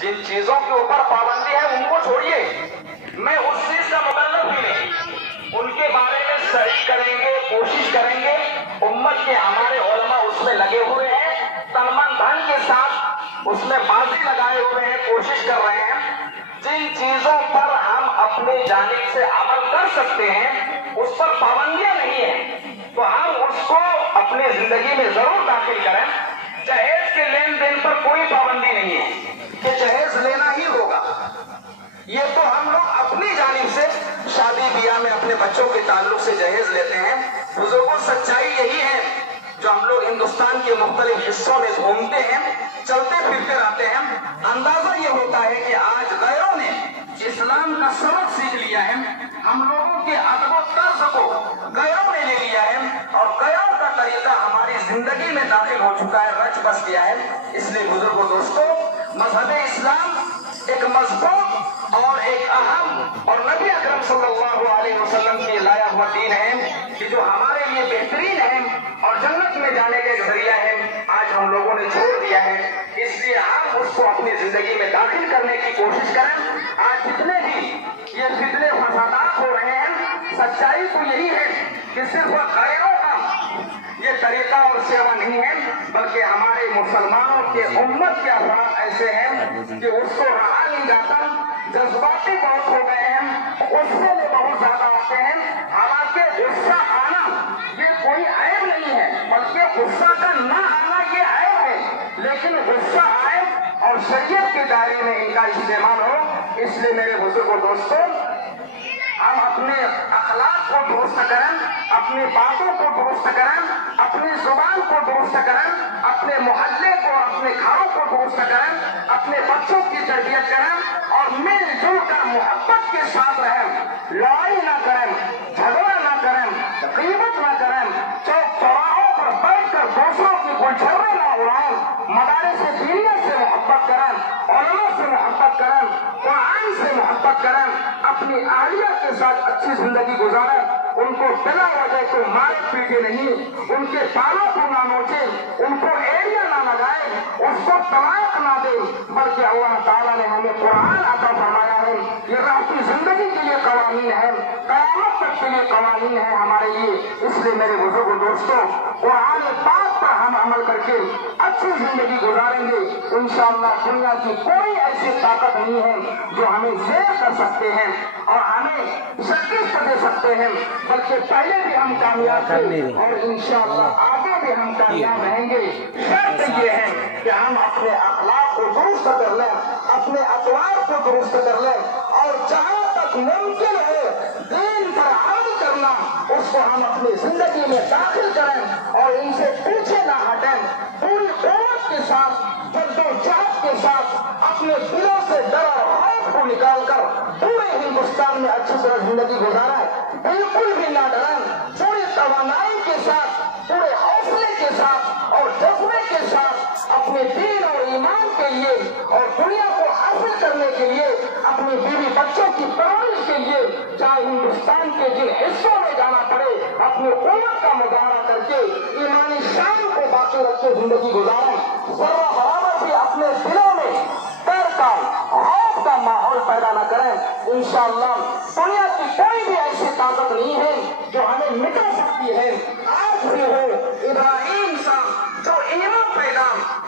जिन चीजों के ऊपर पाबंदी है उनको छोड़िए, मैं उस चीज का मुकल्लफ भी नहीं। उनके बारे में सही करेंगे, कोशिश करेंगे। उम्मत के हमारे उलमा उसमें लगे हुए हैं, तन मन धन के साथ उसमें बाजी लगाए हुए हैं, कोशिश कर रहे हैं। जिन चीजों पर हम अपने जानिब से अमल कर सकते हैं, उस पर पाबंदियां नहीं है, तो हम उसको अपनी जिंदगी में जरूर दाखिल करें। जहेज के लेन देन पर कोई पाबंदी नहीं है कि जहेज लेना ही होगा। ये तो हम लोग अपनी जानिब से शादी ब्याह में अपने बच्चों के ताल्लुक से जहेज लेते हैं। बुजुर्गों, सच्चाई यही है। जो हम लोग हिंदुस्तान के मुख्तलिफ हिस्सों में घूमते हैं, चलते फिरते रहते हैं, अंदाजा ये होता है कि आज गैरों ने इस्लाम का सबक सीख लिया है, हम लोगों के अदब तर्ज को गैरों ने ले लिया है और गैरों का तरीका हमारी जिंदगी में दाखिल हो चुका है, रच बस गया है। इसलिए बुजुर्गों, दोस्तों, मजहब इस्लाम एक मजबूत और एक अहम और नबी अकरम सल्लल्लाहु अलैहि वसल्लम की लाया हुआ दीन है कि जो हमारे लिए बेहतरीन है और जन्नत में जाने का एक जरिया है, आज हम लोगों ने छोड़ दिया है। इसलिए हम उसको अपनी जिंदगी में दाखिल करने की कोशिश करें। आज जितने भी ये फितने फसादात हो रहे हैं, सच्चाई तो यही है कि सिर्फ गैरों का ये तरीका और सेवा नहीं है, बल्कि हमारे मुसलमानों के उम्मत के अफराद ऐसे हैं कि उसको रहा नहीं जाता, जज्बाती बहुत हो गए हैं, गुस्से में बहुत ज्यादा आते हैं। हालांकि गुस्सा आना ये कोई ऐब नहीं है, बल्कि गुस्सा का न आना ये ऐब है, लेकिन गुस्सा आए और शरीयत के दायरे में इनका इस्तेमाल हो। इसलिए मेरे बुजुर्गों, दोस्तों, हम अपने अखलाक को दुरुस्त करें, अपनी बातों को दुरुस्त करें, अपनी जुबान को दुरुस्त करें, अपने मोहल्ले को, अपने घरों को दुरुस्त करें, अपने बच्चों की तरबियत करें और मिलजुल कर मोहब्बत के साथ रहें। लड़ाई ना करें, झगड़ा ना करें, गीबत ना करें, चौक चौराहों पर बैठकर दूसरों की गुलछर्रे ना उड़ाएं, मदारिस दीनिया से मोहब्बत करें, उलमा से मोहब्बत करें, कुरान से मोहब्बत करें, अपनी अहलिया के साथ अच्छी जिंदगी गुजारें, उनको बिना वजह को मारे पीटे नहीं, उनके बालों को ना नोचे, उनको एरिया ना लगाए, उसको तलाक ना दे, बल्कि अल्लाह ताला ने हमें कुरान अता फरमाया है। ये राष्ट्रीय जिंदगी के लिए कवानीन है, कयामत तक के लिए कवानीन है हमारे लिए। इसलिए मेरे बुजुर्गों, दोस्तों, कुरान पाक पर हम अमल करके अच्छी जिंदगी गुजारेंगे। इंशाअल्लाह दुनिया की कोई ऐसी ताकत नहीं है जो हमें ज़ेर कर सकते हैं और हमें शिकस्त दे सकते हैं, बल्कि पहले भी हम कामयाब थे और इंशाअल्लाह आगे भी हम कामयाब रहेंगे। शर्त ये है कि हम अपने अखलाक को दुरुस्त कर लें, अपने अतवार को दुरुस्त कर लें और जहाँ तक मुमकिन है दीन पर अमल करना, उसको हम अपनी जिंदगी में दाखिल करें और इनसे पीछे ना हटें। पूरी क़ुव्वत के साथ, जद्दोजहद के साथ अपने दिलों से डर और खौफ को निकालकर पूरे हिंदुस्तान में अच्छी तरह जिंदगी गुजारें। बिल्कुल भी ना डरें, पूरी तवानाई के साथ, पूरे हौसले के साथ और जज्बे के साथ अपने दीन और ईमान के लिए और दुनिया को हासिल करने के लिए, अपनी बीवी बच्चों की परवरिश के लिए, चाहे हिंदुस्तान के जिन हिस्सों में जाना पड़े, अपनी क़ुव्वत का मुजाहरा करके ईमानी शान को बाकी रखे जिंदगी गुजारें। जरा बराबर भी अपने दिलों में डर का, खौफ का माहौल पैदा न करें। इंशाअल्लाह दुनिया की कोई भी ऐसी ताकत नहीं है जो हमें मिटा सकती है। आज भी हो इब्राहिम सा जो ईमान पैदा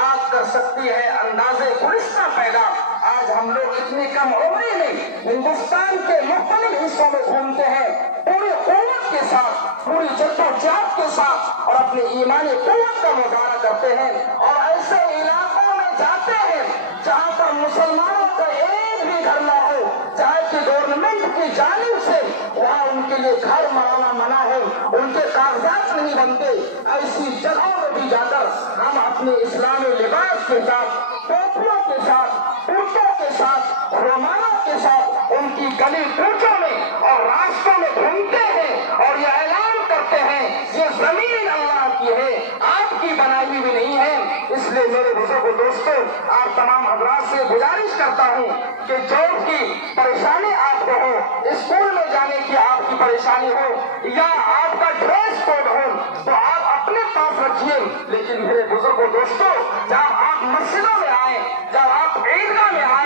आज कर सकती है, अंदाजे गुलिस्ता पैदा। आज हम लोग इतनी कम उम्र में हिंदुस्तान के मुख्तलिफ हिस्सों में घूमते हैं, पूरी क़ुव्वत के साथ, पूरी जद्दोजहद के साथ और अपनी ईमानी क़ुव्वत का मुजाहरा करते हैं और ऐसे इलाकों में जाते हैं जहाँ पर मुसलमानों का एक भी घर ना हो, चाहे कि गवर्नमेंट की जानिब से वहाँ उनके लिए घर बनाना मना है, उनके कागजात नहीं बनते। ऐसी जगहों में भी जाकर हम अपने इस्लामी लिबास के साथ, टोपियों के साथ, कुर्तों के साथ, रोमानों के साथ उनकी गली कूचों में और रास्तों में घूमते हैं और ये ऐलान करते हैं ये जमीन अल्लाह की है, आपकी बनाई हुई भी नहीं है। इसलिए मेरे बुजुर्गों, दोस्तों, आप तमाम हजरात से गुजारिश करता हूँ कि जो की परेशानी आपको हो, स्कूल में जाने की आपकी परेशानी हो या आपका ड्रेस कोड हो, तो आप अपने पास रखिए। लेकिन मेरे बुजुर्गों, दोस्तों, जब आप मस्जिदों में आए, जब आप ईदगाह में आए,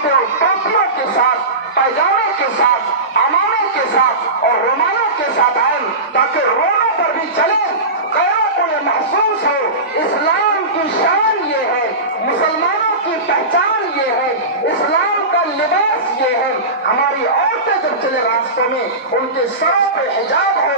उनको टोपियों के साथ, पैजामे के साथ, अमामे के साथ और रुमालों के साथ आए, ताकि रोडों पर भी चले, गैरों को ये महसूस हो इस्लाम की शान ये है, मुसलमानों की पहचान ये है, इस्लाम का लिबास ये है। हमारी औरतें जब चले रास्तों में, उनके सरों पे हिजाब हो,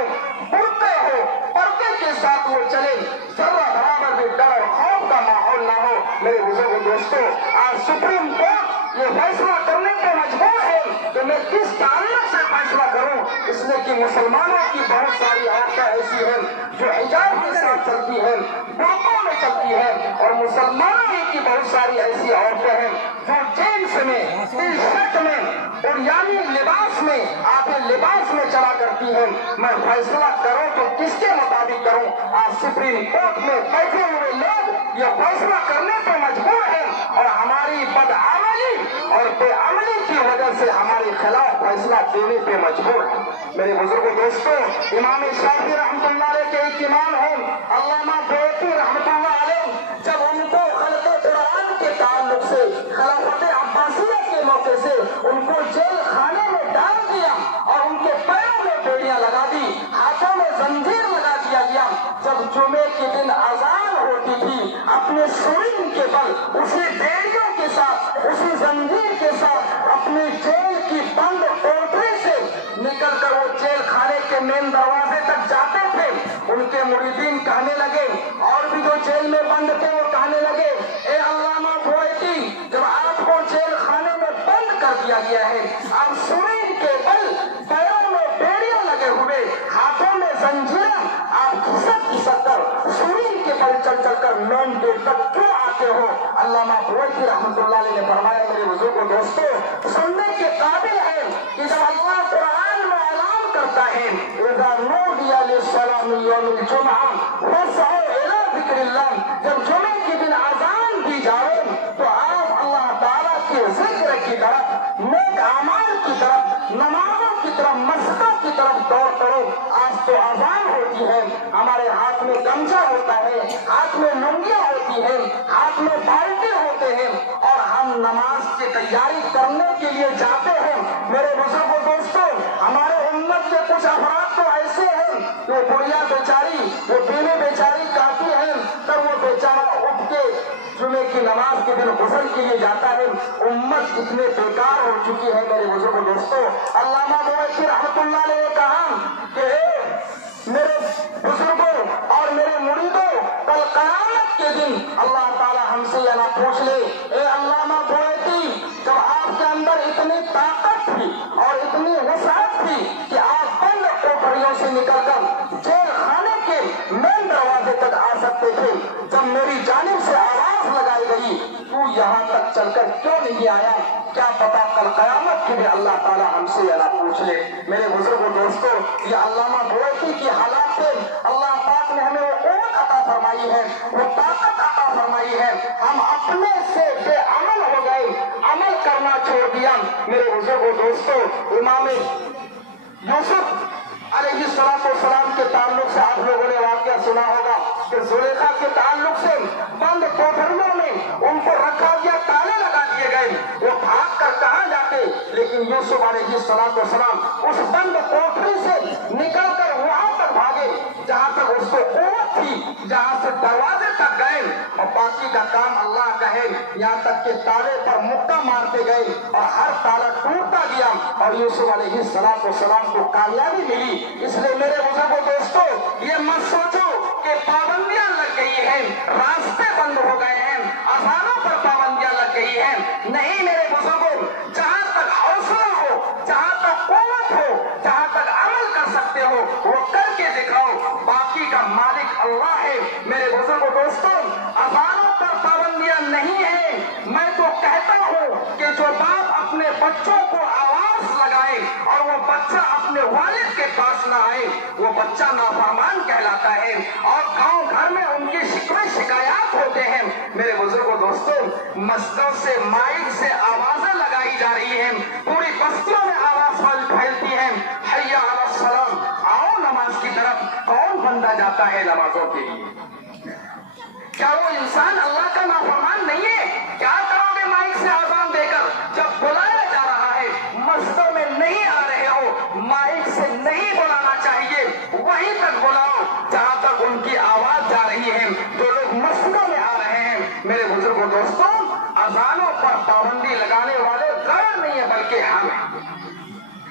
बुर्के हो, पर्दे के साथ वो चले, जरा बराबर भी डर और खौफ का माहौल ना हो। मेरे बुजुर्ग दोस्तों, आज सुप्रीम कोर्ट ये फैसला करने पे मजबूर है कि मैं किस ताल्लुक से फैसला करूं, इसलिए कि मुसलमानों की बहुत सारी औरतें ऐसी हैं जो हिजाब के साथ चलती हैं, बुर्कों में चलती हैं, और मुसलमानों की बहुत सारी ऐसी औरतें हैं जो जींस में, टी शर्ट में और यानी लिबास में, आधे लिबास में चला करती हैं। मैं फैसला करूं तो किसके मुताबिक करूं? आज सुप्रीम कोर्ट में बैठे हुए लोग ये फैसला करने पर मजबूर हैं, और हमारी बदअमली और बेअमली की वजह से हमारे खिलाफ फैसला देने पे मजबूर है। मेरे बुजुर्गों दोस्तों, इमाम शाफी रहमतुल्लाह अलैह के एक इमाम हैं, अल्लामा बैती रहमतुल्लाह अलैह, जब उनको खल्क़े कुरान के ताल्लुक से, खिलाफत अब्बासिया के मौके से उनको जेल खाने में डाल दिया और उनके पैरों में बेड़ियां लगा दी, हाथों में जंजीर लगा दिया गया। जब जुमे के दिन अजान होती थी, अपने सुरीन के बल उसी बेड़ियों के साथ, उसी जंजीर के साथ अपनी जेल की बंद कोठरी से निकल कर वो जेल खाने के मेन दरवाजे तक जाते थे। उनके मुरीदीन कहने लगे, और भी जो जेल में बंद थे वो कहने लगे, ए अल्लामा बैती, जब आपको जेल खाने में बंद कर दिया गया है, अब सुरीन के बल, पैरों में बेड़ियां लगे हुए, हाथों में जंजीरें, आप घिसक घिसक कर सुरीन के बल चल चल कर मेन गेट तक क्यों आते हो? अल्लामा बैती रहमतुल्लाह अलैह ने फरमाया, मेरे बुजुर्गों दोस्तों, सुनने के काबिल है कि जब अल्लाह कुरान में ऐलान करता है, इज़ा नूदिया लिस्सलाति यौमिल जुमआ फस्अऊ इला ज़िक्रिल्लाह, जब जुमे के दिन अज़ान दी जाए तो आप अल्लाह ताला के जिक्र की तरफ, नेक अमाल की तरफ, नमाजों की तरफ, मस्जिदों की तरफ दौड़ करो। आज तो अज़ान होती है, हमारे हाथ में गमछा होता है, हाथ में लुंगियां होती है, हाथ में बाल्टी होते हैं, और हम नमाज की तैयारी करने के लिए जाते हैं। मेरे बुजुर्गों दोस्तों, हमारे उम्मत के कुछ अफराद तो ऐसे हैं, वो बुढ़िया बेचारी, वो बीवी बेचारी कहती है, तब वो बेचारा उठ के जुमे की नमाज के दिन गुस्ल के लिए जाता है। उम्मत इतने बेकार हो चुकी है। मेरे बुजुर्गों दोस्तों, अल्लामा बैती रहमतुल्लाह ने कहा कि मेरे बुजुर्गों और मेरे मुरीदों, कल क़यामत के दिन अल्लाह ताला हमसे ये ना पूछ ले, ए अल्लामा बैती, जब आपके अंदर इतनी ताकत थी और इतनी वसाअत थी कि आप बंद कोठरियों से निकलकर जेल खाने के मेन दरवाजे तक आ सकते थे, जब मेरी जानिब से आवाज लगाई गई, तू यहाँ तक चलकर क्यों नहीं आया? क्या पता कल क़यामत के दिन अल्लाह ताला हमसे ये ना पूछ ले। मेरे बुजुर्गों दोस्तों, ये अल्लामा बैती की हालात से अल्लाह पाक ने हमें वो क़ुव्वत अता फरमाई है, वो ताकत अता फरमाई है। हम अपने से बेअमल हो गए, अमल करना छोड़ दिया। मेरे बुजुर्गों दोस्तों, इमाम यूसुफ अलैहिस्सलाम के ताल्लुक से आप लोगों ने वाक़या सुना होगा कि जुलेखा के ताल्लुक से बंद कोठरियों में उनको रखा गया, ताले लगा दिए गए, वो भाग कर कहाँ जाते, लेकिन यूसुफ अलैहिस्सलाम उस बंद कोठरी से निकल कर वहां तक भागे जहां तक उसको क़ुव्वत थी, जहां से दरवाजे तक गए, और बाकी का काम अल्लाह का है। यहाँ तक के ताले पर मुक्का मारते गए और हर ताला टूटता गया और यूसुफ अलैहिस्सलाम को कामयाबी मिली। इसलिए मेरे बुजुर्गों दोस्तों, ये मत सोचो कि पाबंदियां लग गई हैं, रास्ते बंद हो गए हैं, अज़ानों पर पाबंदियां लग गई हैं। नहीं मेरे बुजुर्गों, जहां तक हौसला हो, जहां तक क़ुव्वत हो, जहां तक अमल कर सकते हो, वो करके दिखाओ। बाकी का मालिक अल्लाह है। मेरे बुजुर्गों दोस्तों, अज़ानों पर पाबंदियां नहीं है। मैं तो कहता हूँ कि जो बाप अपने बच्चों को आवाज लगाए और वो बच्चा अपने वालिद के पास ना आए, वो बच्चा नाफरमान कहलाता है, और गांव घर में उनकी शिकवे शिकायत होते हैं। मेरे बुजुर्गों दोस्तों, मस्जिदों से, माइक से आवाजें लगाई जा रही हैं, पूरी बस्तियों में आवाज फैलती है, हय्या अला सलाम, आओ नमाज की तरफ। कौन बंदा जाता है नमाजों के लिए? क्या वो इंसान अल्लाह का नाफरमान नहीं है? क्या करोगे माइक माइक से आजान देकर जब बुलाया जा रहा है, मस्जिदों में नहीं आ रहे हो, माइक से नहीं बुलाना चाहिए, वहीं तक बुलाओ जहां तक उनकी आवाज जा रही है। जो लोग मस्जिदों में आ रहे हैं, मेरे बुजुर्गों दोस्तों, अजानों पर पाबंदी लगाने वाले गैर नहीं है बल्कि हम हैं।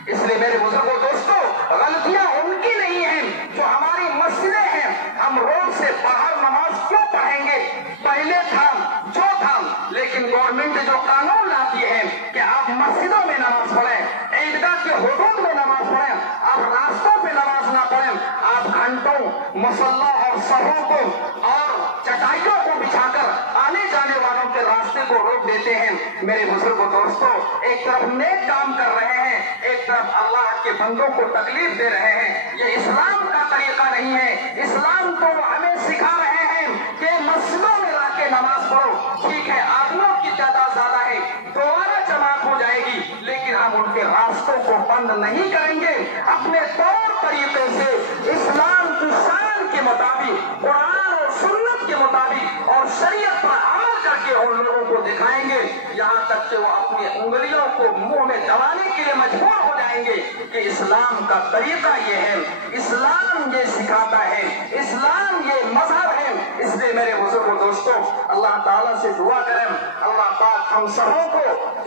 इसलिए मेरे बुजुर्गों दोस्तों, गलतियां उनकी नहीं हैं जो हमारी मस्जिदें हैं। हम रोड से बाहर नमाज क्यों पढ़ेंगे? पहले था जो था, लेकिन गवर्नमेंट जो कानून लाती है कि आप मस्जिदों में नमाज पढ़ें, ईदगाह के हुदूद में नमाज पढ़ें, आप रास्तों पे नमाज ना पढ़ें, आप घंटों मुसल्ला और सरों को और चटाइयों को बिछाकर आने जाने वालों के रास्ते को रोक देते हैं। मेरे बुजुर्गों दोस्तों, एक तरफ नेक काम कर रहे हैं, एक तरफ अल्लाह के बंदों को तकलीफ दे रहे हैं। ये इस्लाम का तरीका नहीं है। इस्लाम तो हमें सिखा रहे हैं कि मस्जिदों में आके नमाज पढ़ो। ठीक है, आदमियों की तादाद ज्यादा है, दोबारा जमात हो जाएगी, लेकिन हम उनके रास्तों को बंद नहीं करेंगे। अपने तौर तरीके से इस्लाम की शान के मुताबिक, कुरान और सुन्नत के मुताबिक और शरीयत पर अमल करके उन लोगों को दिखाएंगे, यहाँ तक कि वो अपनी उंगलियों को मुंह में दबाने के लिए मजबूर हो जाएंगे कि इस्लाम का तरीका ये है, इस्लाम ये सिखाता है, इस्लाम ये मजहब है। इसलिए मेरे बुजुर्गों दोस्तों, अल्लाह ताला से दुआ करें, अल्लाह पाक हम सबों को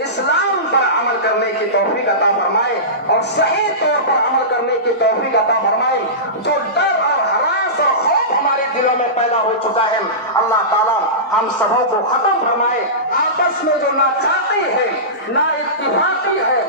इस्लाम पर अमल करने की तौफीक अता फरमाए और सही तौर पर अमल करने की तौफीक अता फरमाए। जो डर और हरास और खौफ हमारे दिलों में पैदा हो चुका है, अल्लाह ताला हम सबों को खत्म फरमाए। आपस में जो ना चाहती है, ना इत्तिफाकी है,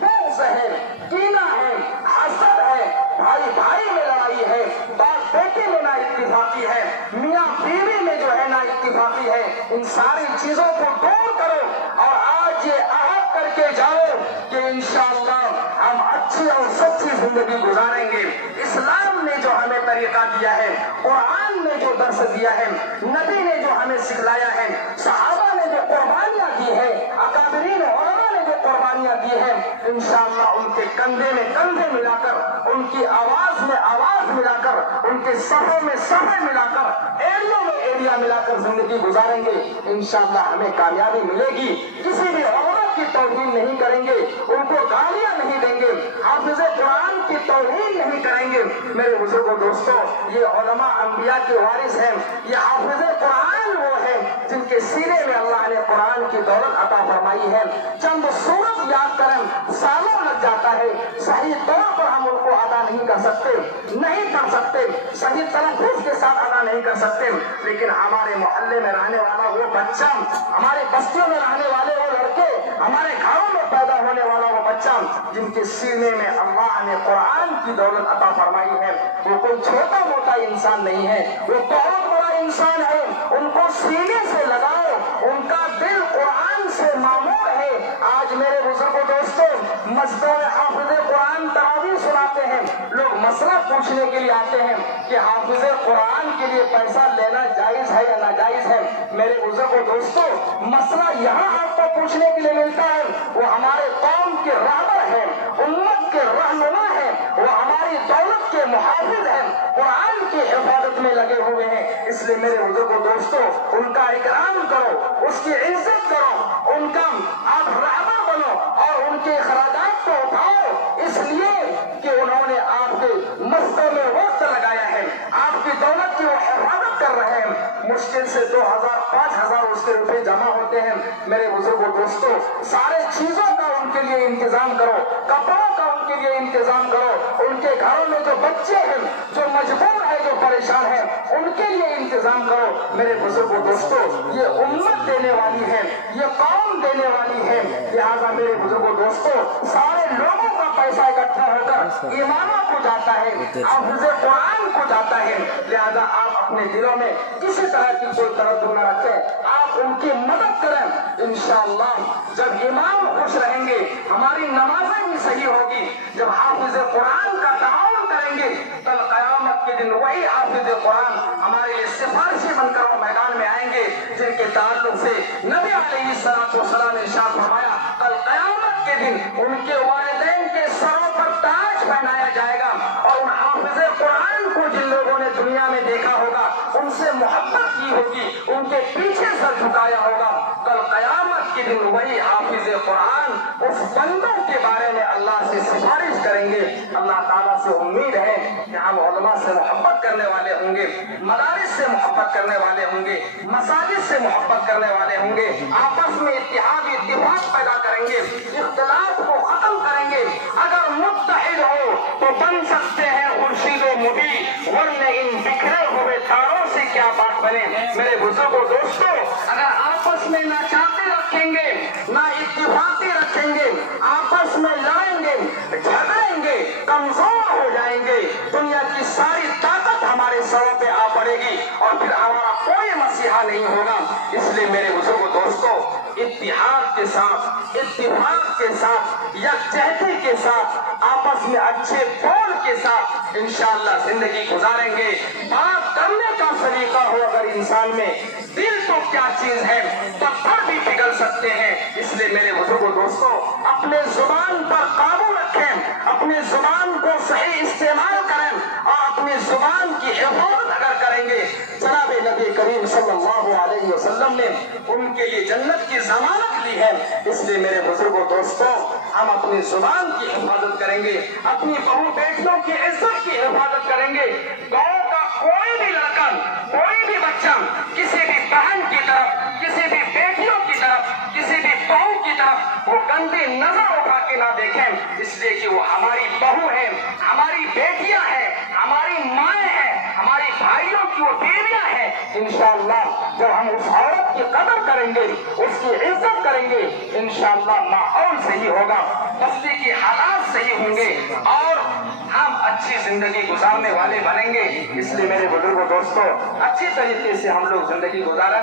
बुग़्ज़ है, कीना है, हसद है, भाई भाई में लड़ाई है, बाप बेटे में ना इत्तिफाकी है, मियाँ बीवी में जो है ना इत्तिफाकी है, इन सारी चीजों को दूर करो और आज ये अहद करके जाओ कि इंशाअल्लाह हम अच्छी और सच्ची जिंदगी गुजारेंगे। इस्लाम ने जो हमें तरीका दिया है, कुरान ने जो दर्स दिया है, नबी ने जो हमें सिखलाया है, सहाबा ने जो कुर्बानियां दी है, अकाबरीन उलमा ने जो कुर्बानियां दी है, इंशाअल्लाह उनके कंधे में कंधे मिलाकर, उनकी आवाज में आवाज मिलाकर, उनके सफ़े में सफ़े मिलाकर, एरिया में एरिया मिलाकर जिंदगी गुजारेंगे। इंशाअल्लाह हमें कामयाबी मिलेगी। किसी भी औरत की तौहीन नहीं करेंगे, उनको गालियां नहीं देंगे, हाफिज़ कुरान की तौहीन नहीं करेंगे। मेरे बुजुर्गों दोस्तों, ये उलमा अंबिया के वारिस हैं, ये हाफिज़ कुरान वो है जिनके सीने में अल्लाह ने कुरान की दौलत अता फरमाई है। चंद सूरत याद करें, सालों लग जाता है, सही तौर पर हम उनको अदा नहीं कर सकते, नहीं पढ़ सकते, सही तलफ़्फ़ुज़ के साथ अदा नहीं कर सकते, लेकिन हमारे मोहल्ले में रहने वाला वो बच्चा, हमारे बस्तियों में रहने वाले वो लड़के, हमारे घरों में पैदा होने वाला वो बच्चा जिनके सीने में अल्लाह ने कुरान की दौलत अता फरमाई है, वो कोई छोटा मोटा इंसान नहीं है, वो बहुत बड़ा इंसान है। उनको सीने से लगाओ, उनका दिल कुरान से मामूर है। आज मेरे बुजुर्गों दोस्तों, मस्जिदों में हाफिज़ कुरान तरावी सुनाते हैं, लोग मसला पूछने के लिए आते हैं कि हाफिज़ कुरान के लिए पैसा लेना जायज है या नाजायज है। मेरे बुजुर्गों दोस्तों, मसला यहाँ आपको पूछने के लिए मिलता है, वो हमारे कौम के रहबर है, उम्मत के रहनुमा है, वो हमारी दौलत के मुहाफिज हैं, कुरान की हिफाजत में लगे हुए हैं। इसलिए मेरे बुजुर्गों दोस्तों, उनका इकराम करो, उसकी इज्जत करो, उनका आप रहबर बनो और उनके खराजात को उठाओ, इसलिए कि उन्होंने आपके मस्जिदों में वक्त लगाया है, आपकी दौलत की वो हिफाजत कर रहे हैं। मुश्किल से 2000 5000 उसके रुपए जमा होते हैं। मेरे बुजुर्गों दोस्तों, सारे चीजों का उनके लिए इंतजाम करो, कपड़ों का उनके लिए इंतजाम करो, उनके घरों में जो बच्चे हैं, जो मजबूर है, जो परेशान है, उनके लिए इंतजाम करो। मेरे बुजुर्गों दोस्तों, ये उम्मत देने वाली है, ये कौम देने वाली है। लिहाजा मेरे बुजुर्गों दोस्तों, सारे लोगों का पैसा इकट्ठा होकर इमामों को जाता है, हाफिज़े कुरान को जाता है। लिहाजा आप अपने दिलों में किसी तरह की कोई तरद्दुद न रखें, आप उनकी मदद करें। इंशाअल्लाह जब इमाम खुश रहेंगे, हमारी नमाजें भी सही होगी। जब हाफिज़े कुरान का ताउन करेंगे, कल क़यामत के दिन वही हाफिज़े कुरान हमारे लिए सिफारिशी बनकर वो मैदान में आएंगे, जिनके ताल्लुक से नबी अलैहिस्सलाम ने इरशाद फरमाया, कल क़यामत के दिन उनके वालिदैन के सरों पर ताज पहनाया जाएगा और उन हाफिज़े कुरान को जिन लोगों ने दुनिया में देखा होगा, उनसे मोहब्बत की होगी, उनके पीछे सर झुकाया होगा, कल क़यामत के दिन वही हाफिज कुरान उस बंदों के बारे में अल्लाह से सिफारिश करेंगे। अल्लाह ताला से उम्मीद है कि हम उलमा से मोहब्बत करने वाले होंगे, मदारिस से मोहब्बत करने वाले होंगे, मसाजिद से मोहब्बत करने वाले होंगे, आपस में इत्तेहाद इत्तिफाक पैदा करेंगे, इख्तिलाफ को खत्म करेंगे। अगर मुत्तहिद हो तो बन सकते हैं खुर्शीद व मुबी, वरने इन बिखरे हुए तारों से क्या बात बने। मेरे बुजुर्गों दोस्तों, अगर आपस में ना चाहते रखेंगे, ना इत्तिफाकी रखेंगे, आपस में लड़ेंगे, झगड़ेंगे, कमजोर हो जाएंगे, दुनिया की सारी ताकत हमारे सरों पे आ पड़ेगी और फिर हमारा कोई मसीहा नहीं होगा। इसलिए मेरे बुजुर्गों दोस्तों, इत्तिहाद के साथ, इत्तिफाक के साथ, यकजहती के साथ, आपस में अच्छे बोल के साथ इंशाअल्लाह जिंदगी गुजारेंगे। बात करने का सलीका हो अगर इंसान में, दिल तो क्या चीज है, पत्थर भी पिघल सकते हैं। इसलिए मेरे बुजुर्गों दोस्तों, अपने जुबान पर काबू रखें, अपने जुबान को सही इस्तेमाल करें और अपनी जुबान की हिफाजत अगर करेंगे, जनाब नबी करीम सल्लल्लाहु अलैहि वसल्लम ने उनके लिए जन्नत की जमानत ली है। इसलिए मेरे बुजुर्गों दोस्तों, हम अपनी जुबान की हिफाजत करेंगे, अपनी बहू बेटियों की इज्जत की हिफाजत करेंगे। गाँव का कोई भी लड़का, कोई भी बच्चा किसी भी बहन की तरफ, किसी भी बेटियों की तरफ, किसी भी बहू की तरफ वो गंदी नजर उठा के ना देखें, इसलिए कि वो हमारी बहू है, हमारी बेटियां हैं, हमारी माएँ हैं, हमारी भाइयों की वो बीवियां हैं। इंशाअल्लाह जब हम उस औरत की कदर करेंगे, उसकी इज्जत करेंगे, इंशाअल्लाह माहौल सही होगा, बस्ती के हालात सही होंगे और हम अच्छी जिंदगी गुजारने वाले बनेंगे। इसलिए मेरे बुजुर्गों दोस्तों, अच्छी तरीके से हम लोग जिंदगी गुजारें।